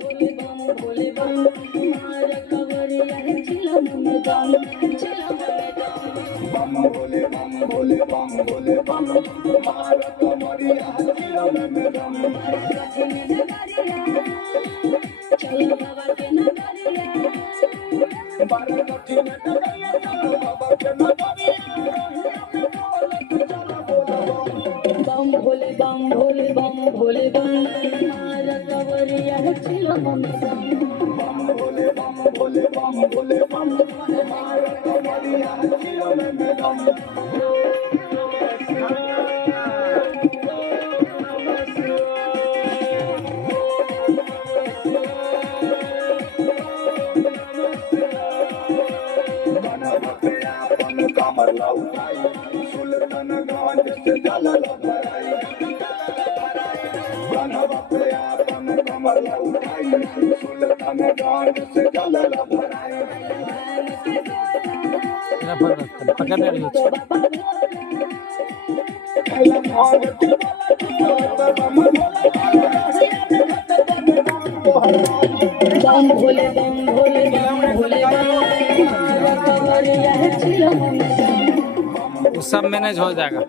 भोले बम भोले बम मार कवरिया चिलम में दम बम भोले बम भोले बम भोले बम मार कमरिया चिलम में दम चल बाबा के नगरिया बारह कठिन डगरिया चल बाबा के नगरिया बम भोले बम भोले बम भोले बम मार कवरिया चिलम में दम बम भोले बम भोले बम भोले बम मार कमरिया चिलम में दम कमर लौटाई सुल्तानगंज से जल भराई बनवा पे आपन कमर लौटाई सुल्तानगंज से जल भराई बम भोले बम भोले बम भोले बम मार कवरिया चिलम में दम वो सब मैनेज हो जाएगा।